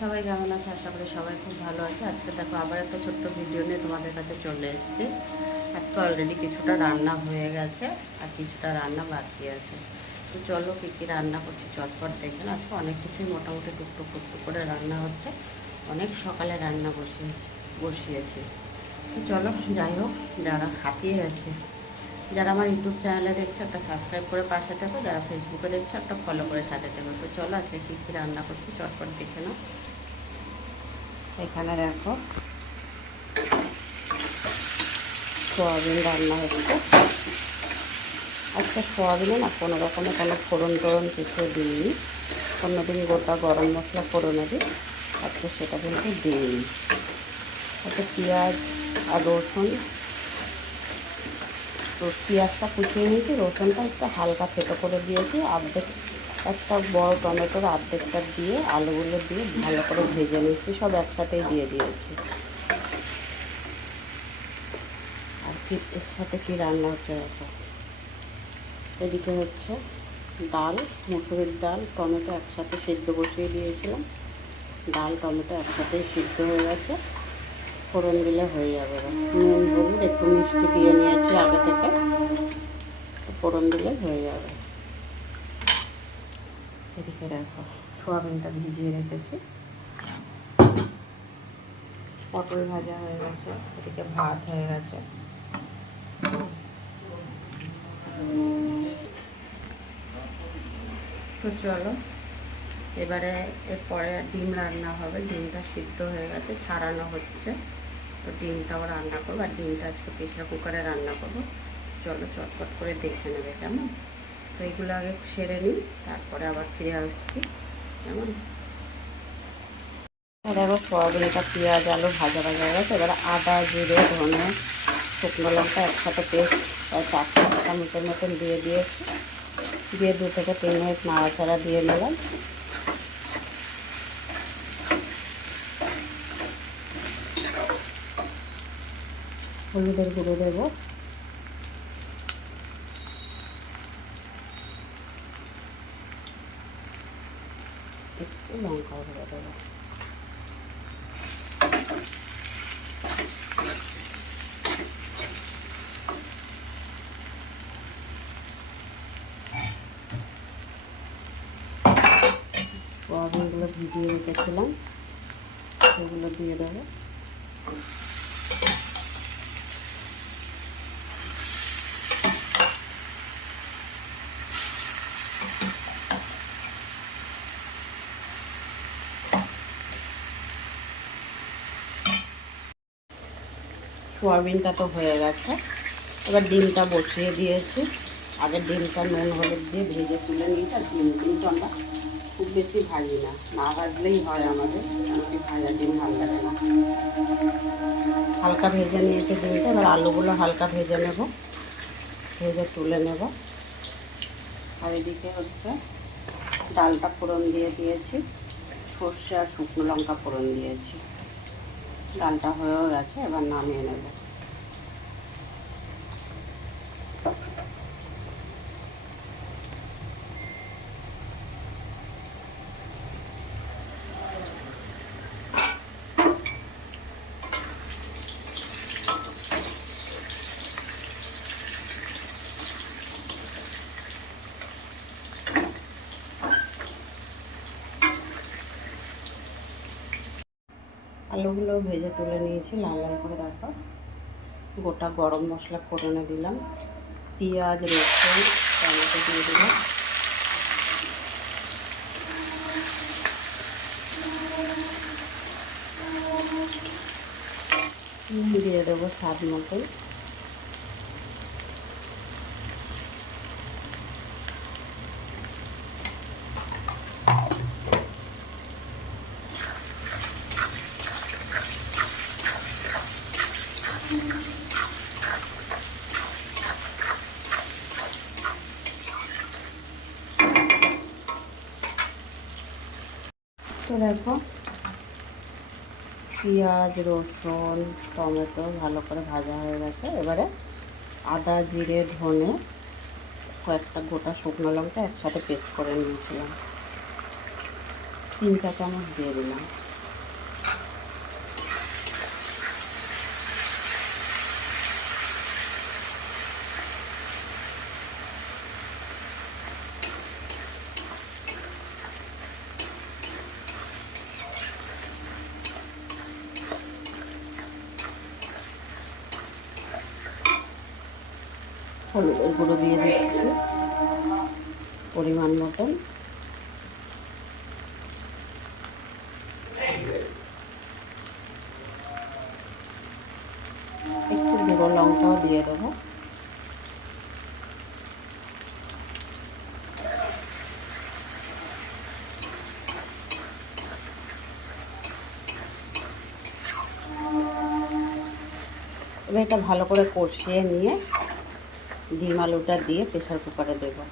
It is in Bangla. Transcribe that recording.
সবাই কেমন আছে? আশা করি সবাই খুব ভালো আছে। আজকে দেখো আবার একটা ছোট্ট ভিডিও নিয়ে তোমাদের কাছে চলে এসেছি। আজকে অলরেডি কিছুটা রান্না হয়ে গেছে আর কিছুটা রান্না বাকি আছে। তো চলো কী কী রান্না করছি চটপট দেখে না। আজকে অনেক কিছুই মোটামুটি টুকটুক টুকটুক করে রান্না হচ্ছে। অনেক সকালে রান্না বসিয়েছি। তো চলো যাই হোক, যারা হাঁপিয়ে গেছে, যারা আমার ইউটিউব চ্যানেলে দেখছো একটা সাবস্ক্রাইব করে পাশে থেকো, যারা ফেসবুকে দেখছো একটা ফলো করে সাথে থেকো। তো চলো আজকে কী কী রান্না করছি চটপট দেখে নাও। এখানে দেখো সোয়াবিন রান্না হচ্ছে। আজকে সোয়াবিনে না কোনো রকমের কোনো ফোড়ন টোড়ন কিছু দিইনি। অন্যদিন গোটা গরম মশলা ফোড়নে দিই, আজকে সেটা কিন্তু দিইনি। আজকে পেঁয়াজ আর রসুন, পেঁয়াজটা কুচিয়ে নিয়েছি, রসুনটা একটু হালকা থেতো করে দিয়েছি, অর্ধেক একটা বড় টমেটোর অর্ধেকটা দিয়ে আলুগুলো দিয়ে ভালো করে ভেজে নিয়েছি, সব একসাথেই দিয়ে দিয়েছি। আর কি এর সাথে কী রান্না হচ্ছে দেখো, এদিকে হচ্ছে ডাল, মুসুরির ডাল টমেটো একসাথে সিদ্ধ বসিয়ে দিয়েছিলাম। ডাল টমেটো একসাথেই সিদ্ধ হয়ে গেছে, ফোড়ন দিলে হয়ে যাবে। নুন হলুদ একটু মিষ্টি দিয়ে নিয়েছি আগে থেকে, ফোড়ন দিলে হয়ে যাবে। এদিকে দেখো সোয়াবিনটা ভিজিয়ে রেখেছি, পটল ভাজা হয়ে গেছে, এদিকে ভাত হয়ে গেছে। তো চলো এবারে এরপরে ডিম রান্না হবে। ডিমটা সিদ্ধ হয়ে গেছে, ছাড়ানো হচ্ছে। তো ডিমটাও রান্না করবো, আর ডিমটা আজকে প্রেশার কুকারে রান্না করবো। চলো চটপট করে দেখে নেবে কেমন। তো এইগুলো আগে সেরে নিই, তারপরে আবার ফিরে আসছি কেমন। দেখো সয়াবিনটা পেঁয়াজ আলু ভাজা ভাজা হয়ে গেছে। এবারে আদা জিরে ধনে শুকনো লঙ্কা একসাথে পেস্ট প্রায় 4-5 চামচের মতন দিয়ে দিয়েছি। দিয়ে 2 থেকে 3 মিনিট নাড়াচাড়া দিয়ে নিলাম। হলুদের গুঁড়ো দেবো, একটু লঙ্কা গুঁড়ো দেবো। সোয়াবিনগুলো ভিজিয়ে রেখেছিলাম, সেগুলো দিয়ে দেবো। সোয়াবিনটা তো হয়ে গেছে, এবার ডিমটা বসিয়ে দিয়েছি। আগে ডিমটা নুন হলুদ দিয়ে ভেজে তুলে নিয়েছি। আর ডিম কিন্তু আমরা খুব বেশি ভাজি না, না ভাজলেই হয় আমাদের, আমাকে ভাজা ডিম ভালো লাগে না। হালকা ভেজে নিয়েছি ডিমটা, এবার আলুগুলো হালকা ভেজে নেব, ভেজে তুলে নেব। আর এদিকে হচ্ছে ডালটা ফোড়ন দিয়ে দিয়েছি, সর্ষে আর শুকনো লঙ্কা ফোড়ন দিয়েছি। ডালটা হয়েও গেছে, এবার নামিয়ে নেব। আলুগুলো ভেজে তুলে নিয়েছি লাল লাল করে। দেখো গোটা গরম মশলা ফোড়নে দিলাম, পেঁয়াজ রসুন টমেটো দিয়ে দিলাম, দিয়ে দেবো স্বাদ মতন। তো দেখো পেঁয়াজ রসুন টমেটো ভালো করে ভাজা হয়ে গেছে। এবারে আদা জিরে ধনে কয়েকটা গোটা শুকনো লঙ্কা একসাথে পেস্ট করে নিয়েছিলাম, 3 চা চামচ দিয়ে দিলাম। হলুদের গুঁড়ো দিয়ে দিচ্ছি পরিমাণ মতন। একটু গুঁড়ো লঙ্কাও দিয়ে দেবো। এবার এটা ভালো করে কষিয়ে নিয়ে ডিম আলুটা দিয়ে প্রেসার কুকারে দেবো।